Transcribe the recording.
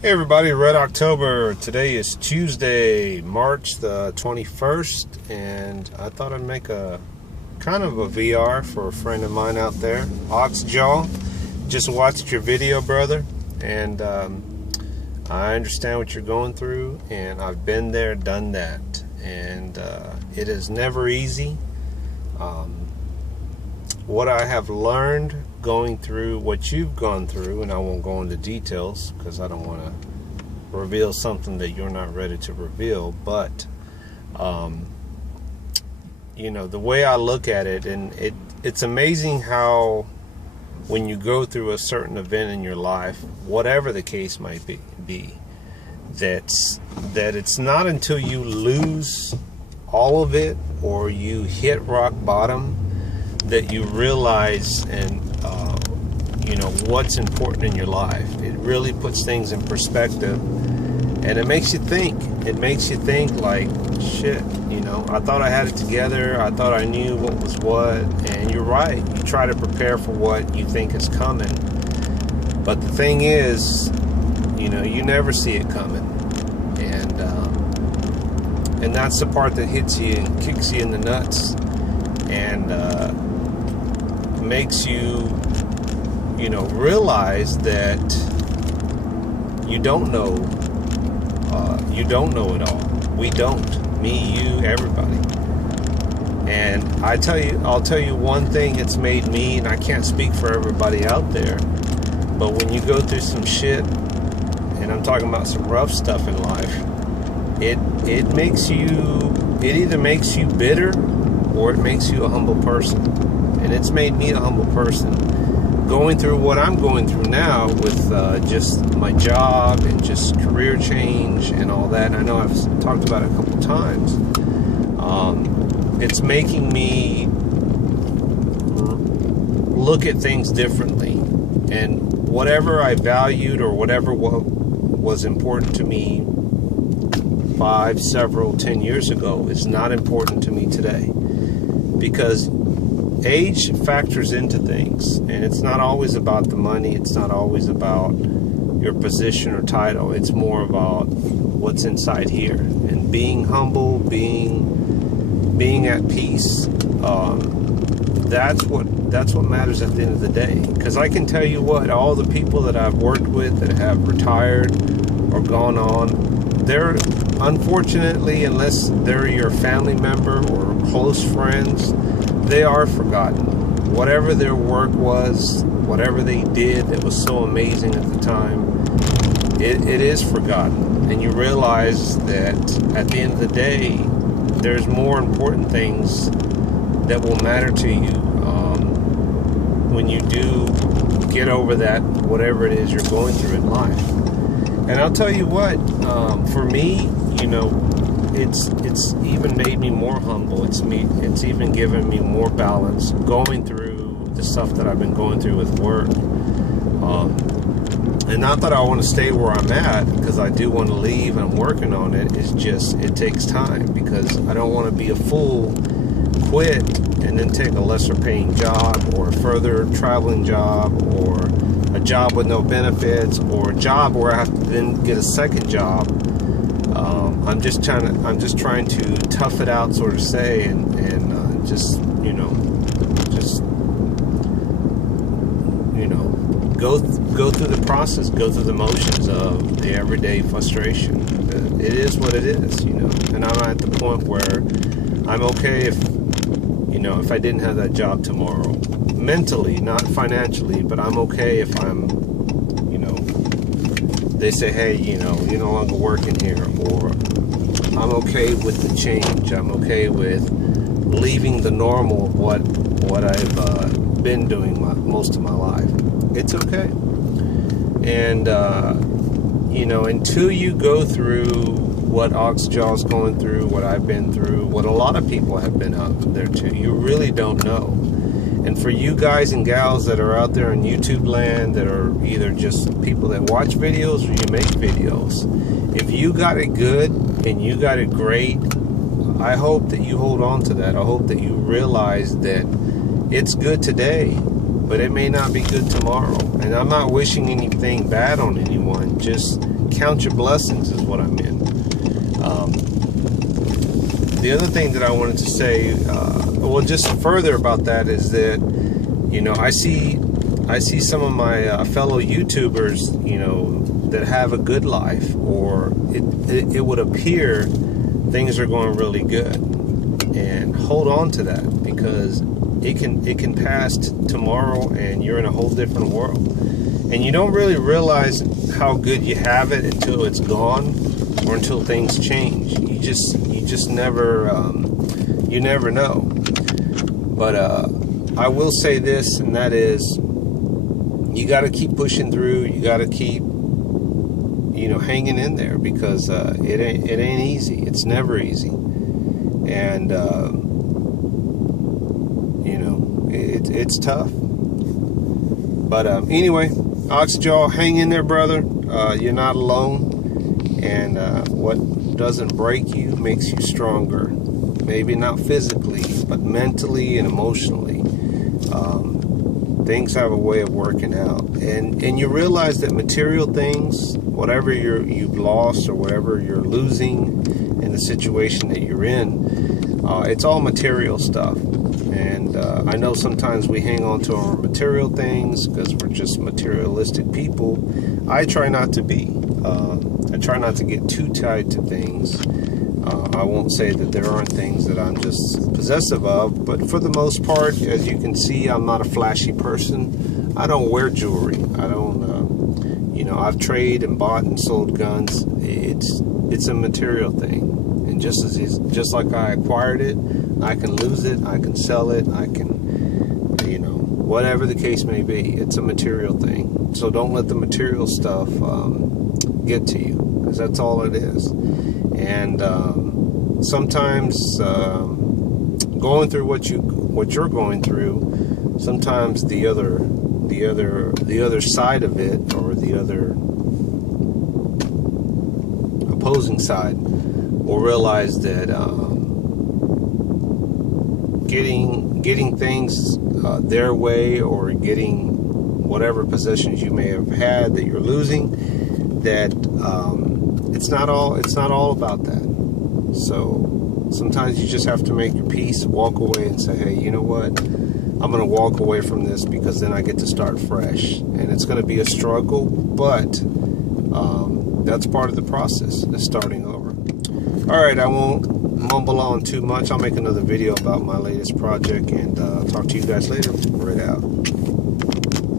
Hey everybody, Red October. Today is Tuesday, March the 21st, and I thought I'd make a kind of a VR for a friend of mine out there, Oxjaw. Just watched your video, brother, and I understand what you're going through, and I've been there, done that, and it is never easy. What I have learned going through what you've gone through, and I won't go into details because I don't want to reveal something that you're not ready to reveal, but you know, the way I look at it, and it's amazing how when you go through a certain event in your life, whatever the case might be, that it's not until you lose all of it or you hit rock bottom that you realize and you know what's important in your life. It really puts things in perspective, and it makes you think. It makes you think like, shit, you know, I thought I had it together. I thought I knew what was what, and you're right. You try to prepare for what you think is coming, but the thing is, you know, you never see it coming, and that's the part that hits you and kicks you in the nuts, and makes you, you know, realize that you don't know it all. We don't. Me, you, everybody. And I'll tell you one thing it's made me, and I can't speak for everybody out there, but when you go through some shit, and I'm talking about some rough stuff in life, it either makes you bitter or it makes you a humble person. And it's made me a humble person. Going through what I'm going through now with just my job and just career change and all that. I know I've talked about it a couple times. It's making me look at things differently. And whatever I valued or whatever was important to me 10 years ago is not important to me today. Because age factors into things, and it's not always about the money, it's not always about your position or title, it's more about what's inside here, and being humble, being at peace. That's what matters at the end of the day. Because I can tell you what, all the people that I've worked with that have retired or gone on, they're unfortunately, unless they're your family member or close friends, they are forgotten. Whatever their work was, whatever they did that was so amazing at the time, it is forgotten. And you realize that at the end of the day, there's more important things that will matter to you when you do get over that, whatever it is you're going through in life. And I'll tell you what, for me, you know, it's even made me more humble. It's even given me more balance going through the stuff that I've been going through with work. And not that I want to stay where I'm at, because I do want to leave and I'm working on it. It's just, it takes time, because I don't want to be a fool, quit, and then take a lesser paying job or a further traveling job or a job with no benefits or a job where I have to then get a second job. I'm just trying to tough it out, sort of say, and just go through the process, go through the motions of the everyday frustration. It is what it is, you know. And I'm at the point where I'm okay if I didn't have that job tomorrow, mentally, not financially, but I'm okay if I'm, they say, hey, you're no longer working here, or I'm okay with the change. I'm okay with leaving the normal of what I've been doing most of my life. It's okay. And, until you go through what Oxjaw's going through, what I've been through, what a lot of people have been out there too, you really don't know. And for you guys and gals that are out there in YouTube land, that are either just people that watch videos or you make videos, if you got it good and you got it great, I hope that you hold on to that. I hope that you realize that it's good today, but it may not be good tomorrow. And I'm not wishing anything bad on anyone. Just count your blessings is what I meant. The other thing that I wanted to say, well, just further about that is that, you know, I see some of my fellow YouTubers, you know, that have a good life, or it would appear things are going really good, and hold on to that, because it can pass tomorrow and you're in a whole different world, and you don't really realize how good you have it until it's gone, or until things change. You just never you never know. But I will say this, and that is, you got to keep pushing through. You got to keep, you know, hanging in there, because it ain't easy. It's never easy, and you know, it's tough. But anyway, Oxjaw, hang in there, brother. You're not alone, and what doesn't break you makes you stronger. Maybe not physically, but mentally and emotionally. Things have a way of working out, and you realize that material things, whatever you've lost or whatever you're losing in the situation that you're in, it's all material stuff. And I know sometimes we hang on to our material things because we're just materialistic people. I try not to be. I try not to get too tied to things. I won't say that there aren't things that I'm just possessive of, but for the most part, as you can see, I'm not a flashy person. I don't wear jewelry. I don't, you know, I've traded and bought and sold guns. It's a material thing, and just like I acquired it, I can lose it, I can sell it, I can, you know, whatever the case may be. It's a material thing. So don't let the material stuff get to you, because that's all it is. And sometimes going through what you're going through, sometimes the other side of it, or the other opposing side, will realize that getting things their way, or getting whatever possessions you may have had that you're losing, that it's not all about that. So sometimes you just have to make your peace, walk away, and say, hey, you know what? I'm going to walk away from this, because then I get to start fresh. And it's going to be a struggle, but that's part of the process, is starting over. All right, I won't mumble on too much. I'll make another video about my latest project, and talk to you guys later. Right out.